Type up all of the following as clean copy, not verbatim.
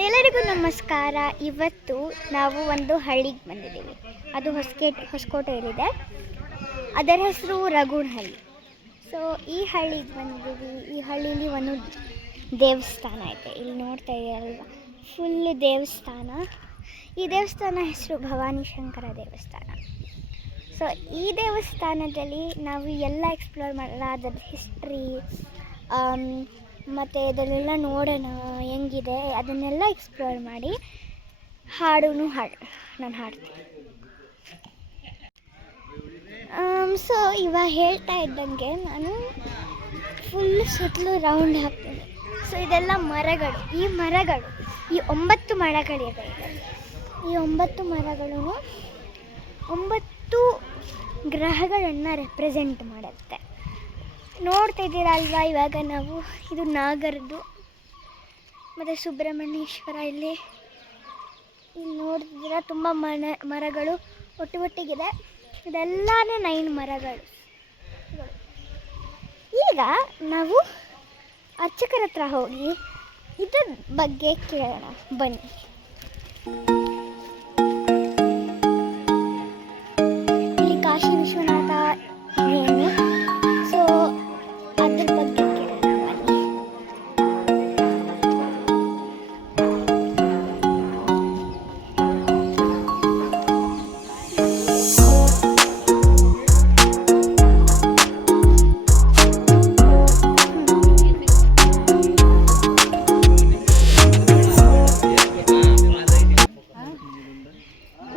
ಎಲ್ಲರಿಗೂ ನಮಸ್ಕಾರ. ಇವತ್ತು ನಾವು ಒಂದು ಹಳ್ಳಿಗೆ ಬಂದಿದ್ದೀವಿ. ಅದು ಹೊಸಕೋಟೆಯಲ್ಲಿದೆ. ಅದರ ಹೆಸರು ರಘುನಹಳ್ಳಿ. ಸೊ ಈ ಹಳ್ಳಿಗೆ ಬಂದಿದ್ದೀವಿ. ಈ ಹಳ್ಳಿಲಿ ಒಂದು ದೇವಸ್ಥಾನ ಐತೆ. ಇಲ್ಲಿ ನೋಡ್ತಾ ಇದ್ದೀರಲ್ವ, ಫುಲ್ ದೇವಸ್ಥಾನ. ಈ ದೇವಸ್ಥಾನ ಹೆಸರು ಭವಾನಿ ಶಂಕರ ದೇವಸ್ಥಾನ. ಸೊ ಈ ದೇವಸ್ಥಾನದಲ್ಲಿ ನಾವು ಎಲ್ಲ ಎಕ್ಸ್ಪ್ಲೋರ್ ಮಾಡೋಣ, ಅದರ ಹಿಸ್ಟ್ರಿ ಮತ್ತು ಇದನ್ನೆಲ್ಲ ನೋಡೋಣ ಹೆಂಗಿದೆ, ಅದನ್ನೆಲ್ಲ ಎಕ್ಸ್ಪ್ಲೋರ್ ಮಾಡಿ ನಾನು ಹಾಡ್ತೀನಿ. ಸೊ ಇವಾಗ ಹೇಳ್ತಾ ಇದ್ದಂಗೆ ನಾನು ಫುಲ್ ಸುತ್ತಲೂ ರೌಂಡ್ ಹಾಕ್ತೀನಿ. ಸೊ ಇದೆಲ್ಲ ಮರಗಳು. ಈ 9 ಮರಗಳಿವೆ. ಈ 9 ಮರಗಳು 9 ಗ್ರಹಗಳನ್ನು ರೆಪ್ರೆಸೆಂಟ್ ಮಾಡುತ್ತೆ. ನೋಡ್ತಾ ಇದ್ದೀರಲ್ವ, ಇವಾಗ ನಾವು ಇದು ನಾಗರದ್ದು ಮತ್ತು ಸುಬ್ರಹ್ಮಣ್ಯೇಶ್ವರ. ಇಲ್ಲಿ ನೋಡ್ತಿದ್ದೀರ, ತುಂಬ ಮರಗಳು ಒಟ್ಟಿಗಿದೆ. ಇದೆಲ್ಲನೇ 9 ಮರಗಳು. ಈಗ ನಾವು ಅರ್ಚಕರ ಹತ್ರ ಹೋಗಿ ಇದ್ರ ಬಗ್ಗೆ ಕೇಳೋಣ, ಬನ್ನಿ. ಇಲ್ಲಿ ಕಾಶಿ ವಿಶ್ವನಾಥ ಏನು, ಸೊ ಅದ್ರ ಬಗ್ಗೆ ಕೇಳೋಣ, ಬನ್ನಿ.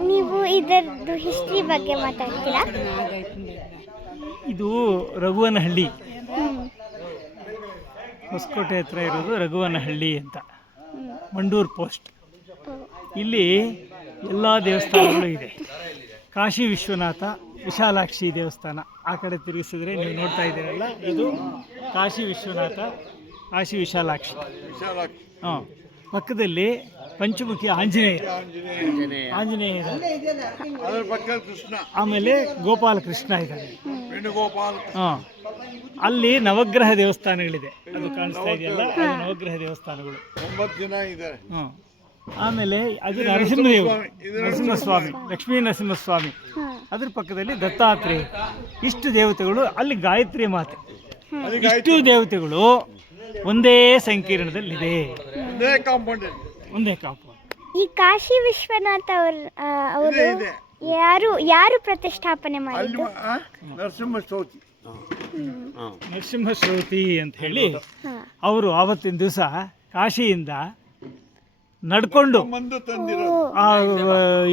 ನೀವು ಇದರದ್ದು ಹಿಸ್ಟ್ರಿ ಬಗ್ಗೆ ಮಾತಾಡ್ತೀರಾ? ಇದು ರಘುವನಹಳ್ಳಿ, ಹೊಸಕೋಟೆ ಹತ್ರ ಇರೋದು ರಘುವನಹಳ್ಳಿ ಅಂತ, ಮಂಡೂರು ಪೋಸ್ಟ್. ಇಲ್ಲಿ ಎಲ್ಲ ದೇವಸ್ಥಾನಗಳು ಇದೆ. ಕಾಶಿ ವಿಶ್ವನಾಥ, ವಿಶಾಲಾಕ್ಷಿ ದೇವಸ್ಥಾನ ಆ ಕಡೆ ತಿರುಗಿಸಿದ್ರೆ ನೀವು ನೋಡ್ತಾ ಇದ್ದೀರಲ್ಲ, ಇದು ಕಾಶಿ ವಿಶ್ವನಾಥ, ಕಾಶಿ ವಿಶಾಲಾಕ್ಷಿ. ಹಾಂ, ಪಕ್ಕದಲ್ಲಿ ಪಂಚಮುಖಿ ಆಂಜನೇಯ ಆಮೇಲೆ ಗೋಪಾಲ ಕೃಷ್ಣ ಇದ್ದಾನೆ. ಹಾಂ, ಅಲ್ಲಿ ನವಗ್ರಹ ದೇವಸ್ಥಾನಗಳಿದೆ, ಅದು ಕಾಣಿಸ್ತಾ ಇದೆಯಲ್ಲ, ಅದು ನವಗ್ರಹ ದೇವಸ್ಥಾನಗಳು 9 ಜನ ಇದ್ದಾರೆ. ಹಾಂ, ಆಮೇಲೆ ಅದು ನರಸಿಂಹಸ್ವಾಮಿ, ಲಕ್ಷ್ಮೀ ನರಸಿಂಹಸ್ವಾಮಿ. ಅದ್ರ ಪಕ್ಕದಲ್ಲಿ ದತ್ತಾತ್ರೇಯ. ಇಷ್ಟು ದೇವತೆಗಳು, ಅಲ್ಲಿ ಗಾಯತ್ರಿ ಮಾತೆ. ಇಷ್ಟು ದೇವತೆಗಳು ಒಂದೇ ಸಂಕೀರ್ಣದಲ್ಲಿದೆ, ಒಂದೇ ಕಾಂಪೌಂಡ್. ಈ ಕಾಶಿ ವಿಶ್ವನಾಥ ಅವರು ಯಾರು ಪ್ರತಿಷ್ಠಾಪನೆ ಮಾಡಿದ್ದು? ನರಸಿಂಹಶ್ರೋತಿ ಅಂತ ಹೇಳಿ ಅವರು ಆವತ್ತಿನ ದಿವಸ ಕಾಶಿಯಿಂದ ನಡ್ಕೊಂಡು ಆ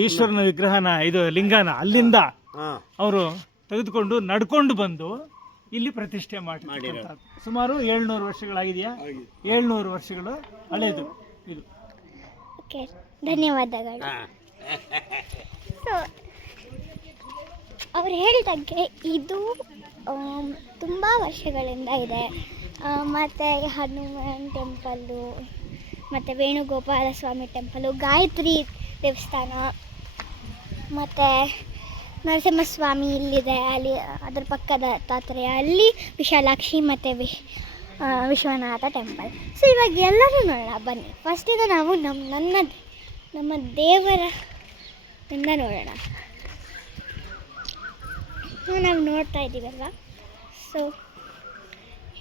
ಈಶ್ವರನ ವಿಗ್ರಹನ, ಇದು ಲಿಂಗನ ಅಲ್ಲಿಂದ ಅವರು ತೆಗೆದುಕೊಂಡು ನಡ್ಕೊಂಡು ಬಂದು ಇಲ್ಲಿ ಪ್ರತಿಷ್ಠೆ ಮಾಡಿದ್ದಾರೆ. ಸುಮಾರು 700 ವರ್ಷಗಳಾಗಿದೆಯಾ? 700 ವರ್ಷಗಳು ಹಳೆಯದು ಇದು. ಓಕೆ, ಧನ್ಯವಾದಗಳು. ಸೊ ಅವ್ರು ಹೇಳಿದಂಗೆ ಇದು ತುಂಬ ವರ್ಷಗಳಿಂದ ಇದೆ. ಮತ್ತು ಹನುಮಾನ್ ಟೆಂಪಲ್ಲು, ಮತ್ತು ವೇಣುಗೋಪಾಲ ಸ್ವಾಮಿ ಟೆಂಪಲು, ಗಾಯತ್ರಿ ದೇವಸ್ಥಾನ, ಮತ್ತು ನರಸಿಂಹಸ್ವಾಮಿ ಇಲ್ಲಿದೆ. ಅಲ್ಲಿ ಅದರ ಪಕ್ಕದ ದತ್ತಾತ್ರೇಯ, ಅಲ್ಲಿ ವಿಶಾಲಾಕ್ಷಿ ಮತ್ತು ವಿಶ್ವನಾಥ ಟೆಂಪಲ್. ಸೊ ಇವಾಗ ಎಲ್ಲರೂ ನೋಡೋಣ, ಬನ್ನಿ. ಫಸ್ಟಿಗೆ ನಾವು ನಮ್ಮ ದೇವರಿಂದ ನೋಡೋಣ. ನಾವು ನೋಡ್ತಾ ಇದ್ದೀವಲ್ವ, ಸೊ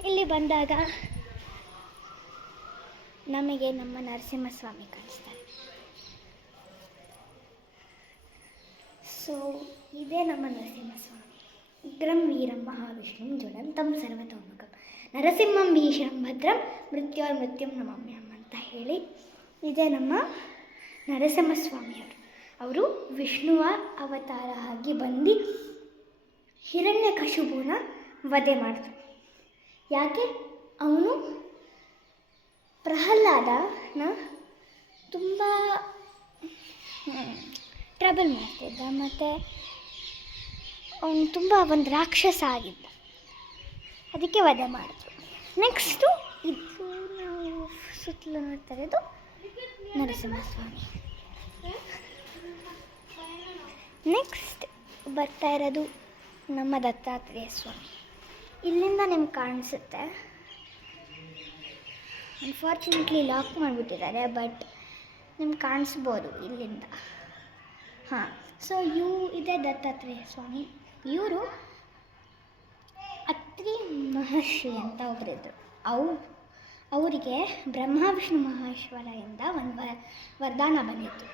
ಇಲ್ಲಿ ಬಂದಾಗ ನಮಗೆ ನಮ್ಮ ನರಸಿಂಹಸ್ವಾಮಿ ಕಾಣಿಸ್ತಾರೆ. ಸೊ ಇದೇ ನಮ್ಮ ನರಸಿಂಹಸ್ವಾಮಿ. ಉಗ್ರಂ ವೀರಂ ಮಹಾವಿಷ್ಣುಂ ಜ್ವಲಂತಂ ಸರ್ವತೋಮುಖಂ ನರಸಿಂಹಂ ಭೀಷಣಂ ಭದ್ರಂ ಮೃತ್ಯುಂ ನಮಾಮ್ಯಹಂ ಅಂತ ಹೇಳಿ, ಇದೇ ನಮ್ಮ ನರಸಿಂಹಸ್ವಾಮಿಯವರು. ಅವರು ವಿಷ್ಣುವ ಅವತಾರ ಆಗಿ ಬಂದು ಹಿರಣ್ಯಕಶಿಪುನ ವಧೆ ಮಾಡಿದ್ರು. ಯಾಕೆ? ಅವನು ಪ್ರಹ್ಲಾದನ ತುಂಬ ಟ್ರಬಲ್ ಮಾಡ್ತಿದ್ದ, ಮತ್ತು ಅವನು ತುಂಬ ಒಂದು ರಾಕ್ಷಸ ಆಗಿದ್ದ, ಅದಕ್ಕೆ ವಧೆ ಮಾಡಿದ್ರು. ನೆಕ್ಸ್ಟು ಇದು ನಾವು ಸುತ್ತಲೂ ನೋಡ್ತಾ ಇರೋದು ನರಸಿಂಹಸ್ವಾಮಿ. ನೆಕ್ಸ್ಟ್ ಬರ್ತಾ ಇರೋದು ನಮ್ಮ ದತ್ತಾತ್ರೇಯ ಸ್ವಾಮಿ. ಇಲ್ಲಿಂದ ನಿಮ್ಗೆ ಕಾಣಿಸುತ್ತೆ. ಅನ್ಫಾರ್ಚುನೇಟ್ಲಿ ಲಾಕ್ ಮಾಡಿಬಿಟ್ಟಿದ್ದಾರೆ, ಬಟ್ ನಿಮ್ಗೆ ಕಾಣಿಸ್ಬೋದು ಇಲ್ಲಿಂದ. ಹಾಂ, ಸೊ ಇದೆ ದತ್ತಾತ್ರೇಯ ಸ್ವಾಮಿ. ಇವರು ಅತ್ರಿ ಮಹರ್ಷಿ ಅಂತ ಒಬ್ಬರಿದ್ದರು. ಅವರಿಗೆ ಬ್ರಹ್ಮ ವಿಷ್ಣು ಮಹೇಶ್ವರದಿಂದ ಒಂದು ವರದಾನ ಬಂದಿತ್ತು.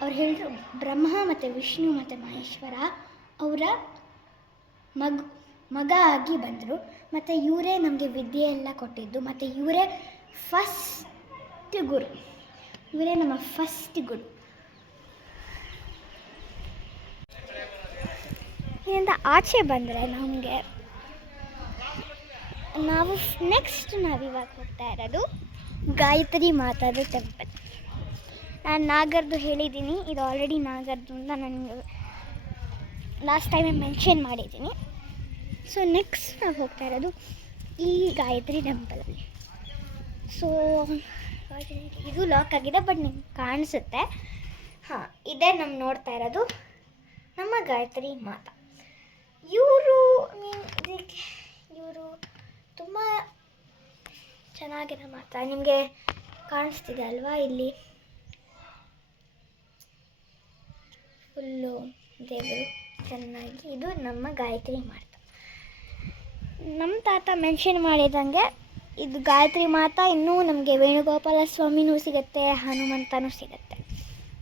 ಅವ್ರು ಹೇಳಿದ್ರು, ಬ್ರಹ್ಮ ಮತ್ತು ವಿಷ್ಣು ಮತ್ತು ಮಹೇಶ್ವರ ಅವರ ಮಗ ಆಗಿ ಬಂದರು, ಮತ್ತು ಇವರೇ ನಮಗೆ ವಿದ್ಯೆ ಎಲ್ಲ ಕೊಟ್ಟಿದ್ದು, ಮತ್ತು ಇವರೇ ಫಸ್ಟ್ ಗುರು. ಇವರೇ ನಮ್ಮ ಫಸ್ಟ್ ಗುರು. ಇದರಿಂದ ಆಚೆ ಬಂದರೆ ನಾವಿವಾಗ ಹೋಗ್ತಾ ಇರೋದು ಗಾಯತ್ರಿ ಮಾತಾದು ಟೆಂಪಲ್. ನಾನು ನಾಗರ್ದು ಹೇಳಿದ್ದೀನಿ, ಇದು ಆಲ್ರೆಡಿ ನಾಗರ್ದು ಅಂತ ನಾನು ಲಾಸ್ಟ್ ಟೈಮೇ ಮೆನ್ಷನ್ ಮಾಡಿದ್ದೀನಿ. ಸೊ ನೆಕ್ಸ್ಟ್ ನಾವು ಹೋಗ್ತಾ ಇರೋದು ಈ ಗಾಯತ್ರಿ ಟೆಂಪಲಲ್ಲಿ. ಸೊ ಇದು ಲಾಕ್ ಆಗಿದೆ, ಬಟ್ ನಿಮ್ಗೆ ಕಾಣಿಸುತ್ತೆ. ಹಾಂ, ಇದೇ ನಮ್ಮ ನೋಡ್ತಾ ಇರೋದು ನಮ್ಮ ಗಾಯತ್ರಿ ಮಾತಾ. ಇವರು ತುಂಬ ಚೆನ್ನಾಗಿದೆ ಮಾತಾ. ನಿಮಗೆ ಕಾಣಿಸ್ತಿದೆ ಅಲ್ವಾ, ಇಲ್ಲಿ ಫುಲ್ಲು ದೇವರು ಚೆನ್ನಾಗಿ. ಇದು ನಮ್ಮ ಗಾಯತ್ರಿ ಮಾತಾ. ನಮ್ಮ ತಾತ ಮೆನ್ಷನ್ ಮಾಡಿದಂಗೆ ಇದು ಗಾಯತ್ರಿ ಮಾತಾ. ಇನ್ನೂ ನಮಗೆ ವೇಣುಗೋಪಾಲ ಸ್ವಾಮಿನೂ ಸಿಗುತ್ತೆ, ಹನುಮಂತನೂ ಸಿಗುತ್ತೆ,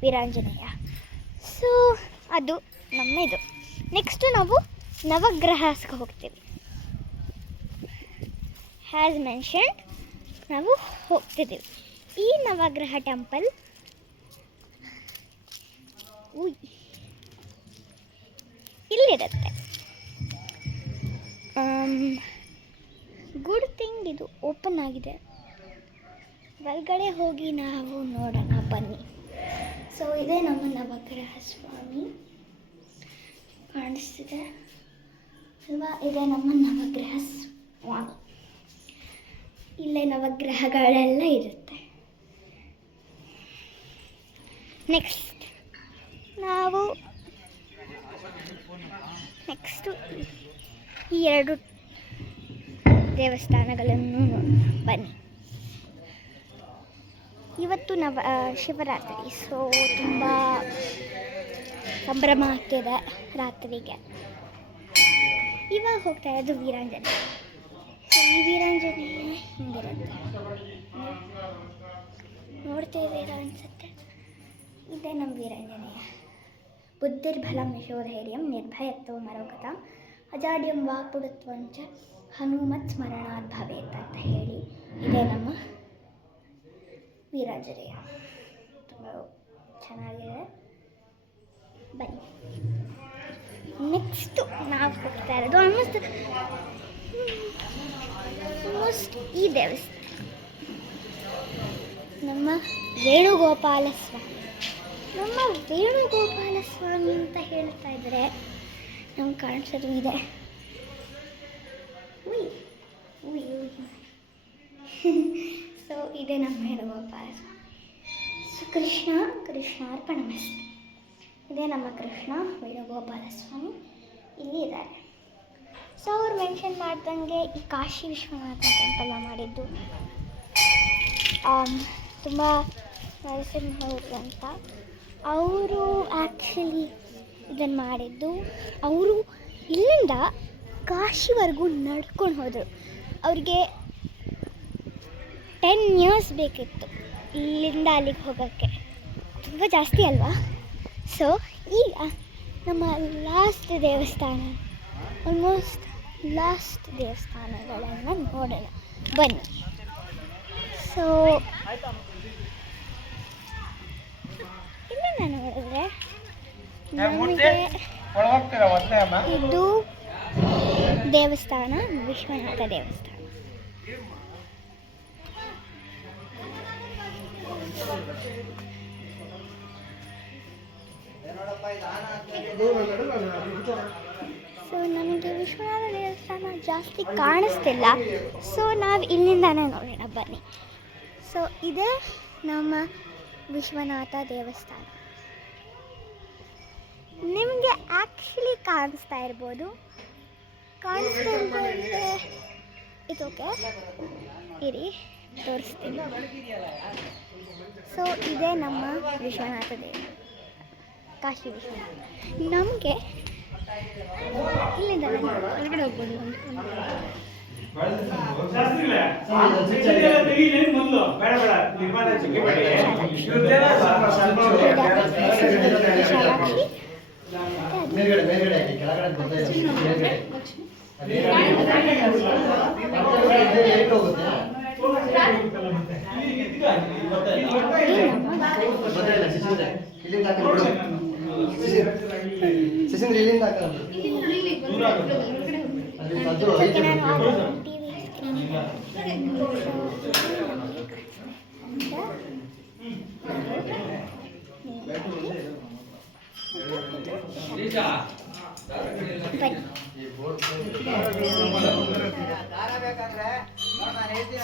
ವೀರಾಂಜನೇಯ. ಸೊ ಅದು ನಮ್ಮ ಇದು. ನೆಕ್ಸ್ಟು ನಾವು ನವಗ್ರಹಕ್ಕೆ ಹೋಗ್ತೀವಿ. ಹ್ಯಾಸ್ ಮೆನ್ಷನ್ಡ್ ನಾವು ಹೋಗ್ತಿದ್ದೀವಿ. ಈ ನವಗ್ರಹ ಟೆಂಪಲ್ ಇಲ್ಲಿರುತ್ತೆ. ಗುಡ್ ಥಿಂಗ್, ಇದು ಓಪನ್ ಆಗಿದೆ. ಒಳಗಡೆ ಹೋಗಿ ನಾವು ನೋಡೋಣ ಬನ್ನಿ. ಸೊ ಇದೇ ನಮ್ಮ ನವಗ್ರಹ ಸ್ವಾಮಿ, ಕಾಣಿಸ್ತಿದೆ ಅಲ್ವಾ? ಇದೇ ನಮ್ಮ ನವಗ್ರಹ ಸ್ವಾಮಿ. ಇಲ್ಲೇ ನವಗ್ರಹಗಳೆಲ್ಲ ಇರುತ್ತೆ. ನೆಕ್ಸ್ಟು ಈ ಎರಡು ದೇವಸ್ಥಾನಗಳನ್ನು ಬನ್ನಿ. ಇವತ್ತು ಶಿವರಾತ್ರಿ, ಸೊ ತುಂಬ ಸಂಭ್ರಮ ಆಗ್ತಿದೆ ರಾತ್ರಿಗೆ. ಇವಾಗ ಹೋಗ್ತಾ ಇರೋದು ವೀರಾಂಜನೇಯ. ಸೊ ಈ ವೀರಾಂಜನೇಯ ಹಿಂಗಿರುತ್ತೆ, ನೋಡ್ತಿದ್ದೀರಾ ಅನಿಸುತ್ತೆ. ಇದೇ ನಮ್ಮ ವೀರಾಂಜನೇಯ. ಬುದ್ಧಿರ್ಬಲಂ ಯಶೋಧೈರ್ಯಂ ನಿರ್ಭಯತ್ವ ಮರೋಗತಾಂ ಅಜಾಡ್ಯಂ ವಾಕ್ಪಟುತ್ವಂಚ ಹನುಮತ್ ಸ್ಮರಣಾತ್ ಭವೇತ್ ಅಂತ ಹೇಳಿ ಇದೇ ನಮ್ಮ ವೀರಾಂಜನೇಯ. ತುಂಬ ಚೆನ್ನಾಗಿದೆ, ಬನ್ನಿ. ನೆಕ್ಸ್ಟು ನಾವು ಹೋಗ್ತಾ ಇರೋದು ಆಲ್ಮೋಸ್ಟ್ ಈ ದೇವಸ್ಥಾನ, ನಮ್ಮ ವೇಣುಗೋಪಾಲ ಸ್ವಾಮಿ. ನಮ್ಮ ವೇಣುಗೋಪಾಲ ಸ್ವಾಮಿ ಅಂತ ಹೇಳ್ತಾ ಇದ್ದಾರೆ, ನಮ್ಗೆ ಕಾಣಿಸೋದು ಇದೆ. ಸೊ ಇದೇ ನಮ್ಮ ವೇಣುಗೋಪಾಲ ಸ್ವಾಮಿ. ಸೊ ಕೃಷ್ಣಾರ್ಪಣಮಸ್ತು. ಇದೇ ನಮ್ಮ ಕೃಷ್ಣ ವೇಣುಗೋಪಾಲ ಸ್ವಾಮಿ ಇಲ್ಲಿ ಇದ್ದಾರೆ. ಸೊ ಅವ್ರು ಮೆನ್ಷನ್ ಮಾಡ್ದಂಗೆ ಈ ಕಾಶಿ ವಿಶ್ವನಾಥ ಟೆಂಪಲ್ನ ಮಾಡಿದ್ದು ತುಂಬ ನರಸಿಂಹ ಅಂತ. ಅವರು ಆ್ಯಕ್ಚುಲಿ ಇದನ್ನು ಮಾಡಿದ್ದು, ಅವರು ಇಲ್ಲಿಂದ ಕಾಶಿವರೆಗೂ ನಡ್ಕೊಂಡು ಹೋದರು. ಅವ್ರಿಗೆ 10 years ಬೇಕಿತ್ತು ಇಲ್ಲಿಂದ ಅಲ್ಲಿಗೆ ಹೋಗೋಕ್ಕೆ, ತುಂಬ ಜಾಸ್ತಿ ಅಲ್ವಾ? ಸೊ ಈಗ ನಮ್ಮ ಆಲ್ಮೋಸ್ಟ್ ಲಾಸ್ಟ್ ದೇವಸ್ಥಾನಗಳನ್ನು ನೋಡೋಣ ಬನ್ನಿ. ಸೊ ಇಲ್ಲಿಂದ ನೋಡಿದ್ರೆ ನಮಗೆ ಇದು ದೇವಸ್ಥಾನ, ವಿಶ್ವನಾಥ ದೇವಸ್ಥಾನ. ಸೊ ನಮಗೆ ವಿಶ್ವನಾಥ ದೇವಸ್ಥಾನ ಜಾಸ್ತಿ ಕಾಣಿಸ್ತಿಲ್ಲ, ಸೊ ನಾವು ಇಲ್ಲಿಂದಾನೇ ನೋಡೋಣ ಬನ್ನಿ. ಸೊ ಇದೇ ನಮ್ಮ ವಿಶ್ವನಾಥ ದೇವಸ್ಥಾನ. ನಿಮಗೆ ಆ್ಯಕ್ಚುಲಿ ಕಾಣಿಸ್ತಾ ಇರ್ಬೋದು, ಕಾಣಿಸ್ತಾ ಇರ್ಬೋದು. ಇದಕ್ಕೆ ಇರಿ ತೋರಿಸ್ತೀನಿ. ಸೊ ಇದೇ ನಮ್ಮ ವಿಶ್ವನಾಥ ದೇವರು, ಕಾಶಿ ವಿಶ್ವನಾಥ. ನಮಗೆ ಇಲ್ಲಿಂದ ಹೊರಗಡೆ ಹೋಗ್ಬೋದು. ವಿಶಾಲಾಕ್ಷಿ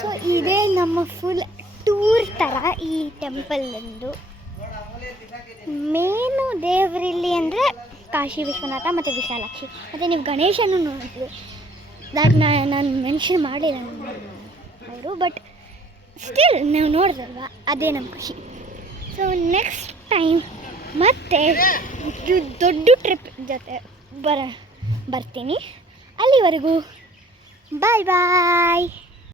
ಸೊ ಇದೇ ನಮ್ಮ ಫುಲ್ ಟೂರ್ ಥರ ಈ ಟೆಂಪಲ್ದು. ಮೇನು ದೇವರಿಲ್ಲಿ ಅಂದರೆ ಕಾಶಿ ವಿಶ್ವನಾಥ ಮತ್ತು ವಿಶಾಲಾಕ್ಷಿ. ಮತ್ತು ನೀವು ಗಣೇಶನೂ ನೋಡಿದ್ವಿ, ದಾಟ್ ನಾನು ಮೆನ್ಷನ್ ಮಾಡಿಲ್ಲ ಅವರು, ಬಟ್ ಸ್ಟಿಲ್ ನೀವು ನೋಡಿದ್ರಲ್ವ, ಅದೇ ನಮ್ಮ ಖುಷಿ. ಸೊ ನೆಕ್ಸ್ಟ್ ಟೈಮ್ ಮತ್ತೆ ದೊಡ್ಡ ಟ್ರಿಪ್ ಜೊತೆ ಬರ್ತೀನಿ. ಅಲ್ಲಿವರೆಗೂ ಬಾಯ್ ಬಾಯ್.